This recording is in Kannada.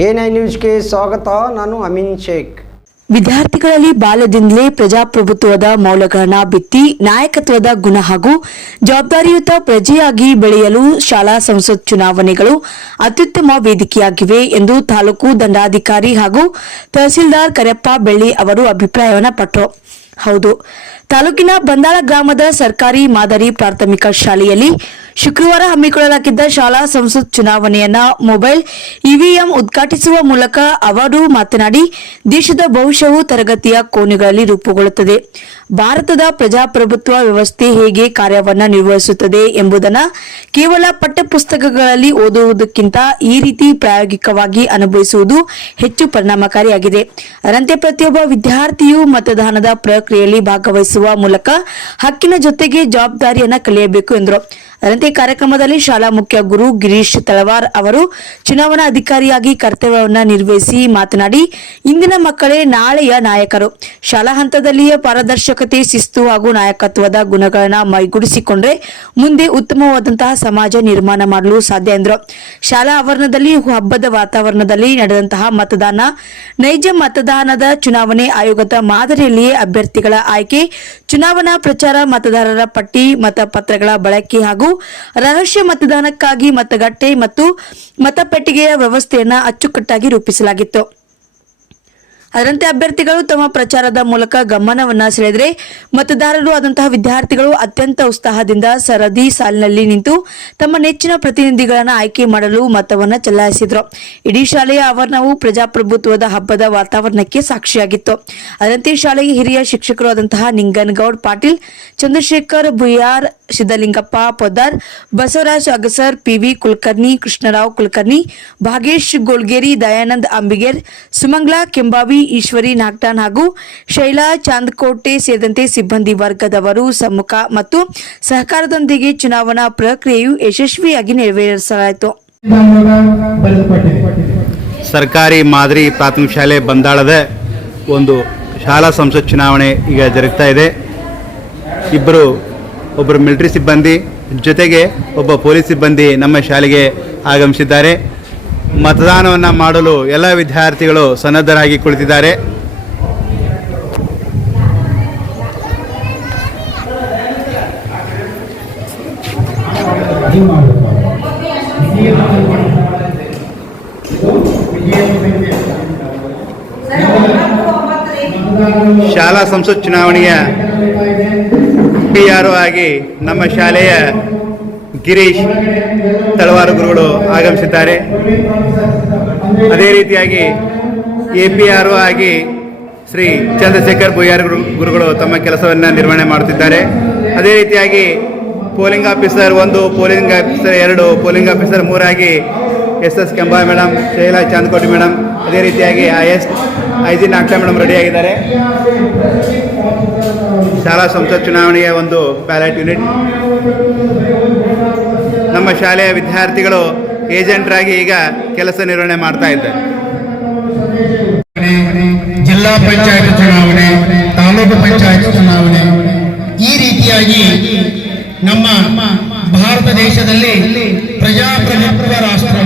A9 ನ್ಯೂಸ್ಗೆ ಸ್ವಾಗತ. ನಾನು ಅಮೀನ್ ಶೇಖ್. ವಿದ್ಯಾರ್ಥಿಗಳಲ್ಲಿ ಬಾಲ್ಯದಿಂದಲೇ ಪ್ರಜಾಪ್ರಭುತ್ವದ ಮೌಲ್ಯಗಳನ್ನು ಬಿತ್ತಿ ನಾಯಕತ್ವದ ಗುಣ ಹಾಗೂ ಜವಾಬ್ದಾರಿಯುತ ಪ್ರಜೆಯಾಗಿ ಬೆಳೆಯಲು ಶಾಲಾ ಸಂಸತ್ ಚುನಾವಣೆಗಳು ಅತ್ಯುತ್ತಮ ವೇದಿಕೆಯಾಗಿವೆ ಎಂದು ತಾಲೂಕು ದಂಡಾಧಿಕಾರಿ ಹಾಗೂ ತಹಸೀಲ್ದಾರ್ ಕರೆಪ್ಪ ಬೆಳ್ಳಿ ಅವರು ಅಭಿಪ್ರಾಯವನ್ನು ಪಟ್ಟರು. ಹೌದು, ತಾಲೂಕಿನ ಬಂದಾಳ ಗ್ರಾಮದ ಸರ್ಕಾರಿ ಮಾದರಿ ಪ್ರಾಥಮಿಕ ಶಾಲೆಯಲ್ಲಿ ಶುಕ್ರವಾರ ಹಮ್ಮಿಕೊಳ್ಳಲಾಗಿದ್ದ ಶಾಲಾ ಸಂಸತ್ ಚುನಾವಣೆಯನ್ನ ಮೊಬೈಲ್ ಇವಿಎಂ ಉದ್ಘಾಟಿಸುವ ಮೂಲಕ ಅವರು ಮಾತನಾಡಿ, ದೇಶದ ಭವಿಷ್ಯವು ತರಗತಿಯ ಕೋಣೆಗಳಲ್ಲಿ ರೂಪುಗೊಳ್ಳುತ್ತದೆ. ಭಾರತದ ಪ್ರಜಾಪ್ರಭುತ್ವ ವ್ಯವಸ್ಥೆ ಹೇಗೆ ಕಾರ್ಯವನ್ನ ನಿರ್ವಹಿಸುತ್ತದೆ ಎಂಬುದನ್ನು ಕೇವಲ ಪಠ್ಯಪುಸ್ತಕಗಳಲ್ಲಿ ಓದುವುದಕ್ಕಿಂತ ಈ ರೀತಿ ಪ್ರಾಯೋಗಿಕವಾಗಿ ಅನುಭವಿಸುವುದು ಹೆಚ್ಚು ಪರಿಣಾಮಕಾರಿಯಾಗಿದೆ. ಅದರಂತೆ ಪ್ರತಿಯೊಬ್ಬ ವಿದ್ಯಾರ್ಥಿಯು ಮತದಾನದ ಪ್ರಕ್ರಿಯೆಯಲ್ಲಿ ಭಾಗವಹಿಸುವ ಮೂಲಕ ಹಕ್ಕಿನ ಜೊತೆಗೆ ಜವಾಬ್ದಾರಿಯನ್ನ ಕಲಿಯಬೇಕು ಎಂದರು. ಅದರಂತೆ ಕಾರ್ಯಕ್ರಮದಲ್ಲಿ ಶಾಲಾ ಮುಖ್ಯ ಗುರು ಗಿರೀಶ್ ತಳವಾರ್ ಅವರು ಚುನಾವಣಾ ಅಧಿಕಾರಿಯಾಗಿ ಕರ್ತವ್ಯವನ್ನು ನಿರ್ವಹಿಸಿ ಮಾತನಾಡಿ, ಇಂದಿನ ಮಕ್ಕಳೇ ನಾಳೆಯ ನಾಯಕರು. ಶಾಲಾ ಹಂತದಲ್ಲಿಯೇ ಪಾರದರ್ಶಕತೆ, ಶಿಸ್ತು ಹಾಗೂ ನಾಯಕತ್ವದ ಗುಣಗಳನ್ನು ಮೈಗೂಡಿಸಿಕೊಂಡ್ರೆ ಮುಂದೆ ಉತ್ತಮವಾದಂತಹ ಸಮಾಜ ನಿರ್ಮಾಣ ಮಾಡಲು ಸಾಧ್ಯ ಎಂದರು. ಶಾಲಾ ಆವರಣದಲ್ಲಿ ಹಬ್ಬದ ವಾತಾವರಣದಲ್ಲಿ ನಡೆದಂತಹ ಮತದಾನ, ನೈಜ ಮತದಾನದ ಚುನಾವಣೆ ಆಯೋಗದ ಮಾದರಿಯಲ್ಲಿಯೇ ಅಭ್ಯರ್ಥಿಗಳ ಆಯ್ಕೆ, ಚುನಾವಣಾ ಪ್ರಚಾರ, ಮತದಾರರ ಪಟ್ಟಿ, ಮತಪತ್ರಗಳ ಬಳಕೆ ಹಾಗೂ ರಹಸ್ಯ ಮತದಾನಕ್ಕಾಗಿ ಮತಗಟ್ಟೆ ಮತ್ತು ಮತಪೆಟ್ಟಿಗೆಯ ವ್ಯವಸ್ಥೆಯನ್ನು ಅಚ್ಚುಕಟ್ಟಾಗಿ ರೂಪಿಸಲಾಗಿತ್ತು. ಅದರಂತೆ ಅಭ್ಯರ್ಥಿಗಳು ತಮ್ಮ ಪ್ರಚಾರದ ಮೂಲಕ ಗಮನವನ್ನ ಸೆಳೆದರೆ ಮತದಾರರು ಆದಂತಹ ವಿದ್ಯಾರ್ಥಿಗಳು ಅತ್ಯಂತ ಉತ್ಸಾಹದಿಂದ ಸರದಿ ಸಾಲಿನಲ್ಲಿ ನಿಂತು ತಮ್ಮ ನೆಚ್ಚಿನ ಪ್ರತಿನಿಧಿಗಳನ್ನು ಆಯ್ಕೆ ಮಾಡಲು ಮತವನ್ನ ಚಲಾಯಿಸಿದ್ರು. ಇಡೀ ಶಾಲೆಯ ಆವರಣವು ಪ್ರಜಾಪ್ರಭುತ್ವದ ಹಬ್ಬದ ವಾತಾವರಣಕ್ಕೆ ಸಾಕ್ಷಿಯಾಗಿತ್ತು. ಅದರಂತೆ ಶಾಲೆಯ ಹಿರಿಯ ಶಿಕ್ಷಕರು ಆದಂತಹ ನಿಂಗನಗೌಡ್ ಪಾಟೀಲ್, ಚಂದ್ರಶೇಖರ್ ಭುಯಾರ್, ಸಿದ್ದಲಿಂಗಪ್ಪ ಪೊದ್ದಾರ್, ಬಸವರಾಜ್ ಅಗಸರ್, ಪಿವಿ ಕುಲಕರ್ಣಿ, ಕೃಷ್ಣರಾವ್ ಕುಲಕರ್ಣಿ, ಭಾಗೇಶ್ ಗೋಲ್ಗೇರಿ, ದಯಾನಂದ್ ಅಂಬಿಗೇರ್, ಸುಮಂಗ್ಲಾ ಕೆಂಬಾವಿ, ಈಶ್ವರಿ ನಾಗ್ಟಾನ್ ಹಾಗೂ ಶೈಲಾ ಚಾಂದಕೋಟೆ ಸೇರಿದಂತೆ ಸಿಬ್ಬಂದಿ ವರ್ಗದವರು ಸಮ್ಮುಖ ಮತ್ತು ಸಹಕಾರದೊಂದಿಗೆ ಚುನಾವಣಾ ಪ್ರಕ್ರಿಯೆಯು ಯಶಸ್ವಿಯಾಗಿ ನೆರವೇರಿಸಲಾಯಿತು. ಸರ್ಕಾರಿ ಮಾದರಿ ಪ್ರಾಥಮಿಕ ಶಾಲೆ ಬಂದಾಳದ ಒಂದು ಶಾಲಾ ಸಂಸತ್ ಚುನಾವಣೆ ಈಗ ಜರುಗ್ತಾ ಇದೆ. ಒಬ್ಬರು ಮಿಲಿಟರಿ ಸಿಬ್ಬಂದಿ ಜೊತೆಗೆ ಒಬ್ಬ ಪೊಲೀಸ್ ಸಿಬ್ಬಂದಿ ನಮ್ಮ ಶಾಲೆಗೆ ಆಗಮಿಸಿದ್ದಾರೆ. ಮತದಾನವನ್ನು ಮಾಡಲು ಎಲ್ಲ ವಿದ್ಯಾರ್ಥಿಗಳು ಸನ್ನದ್ಧರಾಗಿ ಕುಳಿತಿದ್ದಾರೆ. ಶಾಲಾ ಸಂಸತ್ ಚುನಾವಣೆಯ PRO ಆಗಿ ನಮ್ಮ ಶಾಲೆಯ ಗಿರೀಶ್ ತಳವಾರ ಗುರುಗಳು ಆಗಮಿಸಿದ್ದಾರೆ. ಅದೇ ರೀತಿಯಾಗಿ APRO ಆಗಿ ಶ್ರೀ ಚಂದ್ರಶೇಖರ್ ಭುಯಾರ್ ಗುರುಗಳು ತಮ್ಮ ಕೆಲಸವನ್ನು ನಿರ್ವಹಣೆ ಮಾಡುತ್ತಿದ್ದಾರೆ. ಅದೇ ರೀತಿಯಾಗಿ polling officer 1, polling officer 2, polling officer 3 ಆಗಿ SS Kembavi madam, Shaila Chandakoti madam, ಅದೇ ರೀತಿಯಾಗಿ IG ನಾಗ್ಟಾ ಮೇಡಮ್ ರೆಡಿಯಾಗಿದ್ದಾರೆ. ಶಾಲಾ ಸಂಸತ್ ಚುನಾವಣೆಯ ಒಂದು ಬ್ಯಾಲೆಟ್ ಯೂನಿಟ್ ನಮ್ಮ ಶಾಲೆಯ ವಿದ್ಯಾರ್ಥಿಗಳು ಏಜೆಂಟರಾಗಿ ಈಗ ಕೆಲಸ ನಿರ್ವಹಣೆ ಮಾಡ್ತಾ ಇದ್ದಾರೆ. ಜಿಲ್ಲಾ ಪಂಚಾಯತ್ ಚುನಾವಣೆ, ತಾಲೂಕು ಪಂಚಾಯತ್ ಚುನಾವಣೆ, ಈ ರೀತಿಯಾಗಿ ನಮ್ಮ ಭಾರತ ದೇಶದಲ್ಲಿ ಪ್ರಜಾಪ್ರಭುತ್ವ ರಾಷ್ಟ್ರ